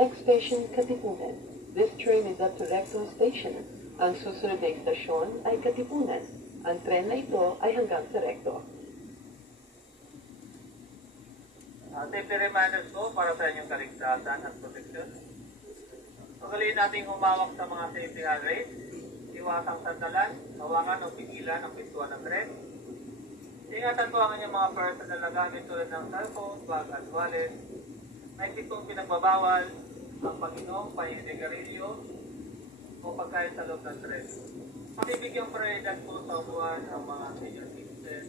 Next station, Katipunan. This train is up to Recto Station. Ang susunod na istasyon ay Katipunan. Ang tren na ito ay hanggang sa Recto. Safety reminders po para sa inyong kaligtasan at proteksyon. Pagaliin nating humawak sa mga safety handrails. Iwasang sandalan, hawakan o pigilan ang pintuan ng tren. Ingatan po ang inyong mga personal na gamit tulad ng cellphone, bag at wallet. Naisip kong pinagbabawal ang pag-inom, paninigarilyo o pagkain sa loob ng tren. Mabibigyang prioridad po sa upuan ang mga senior citizens,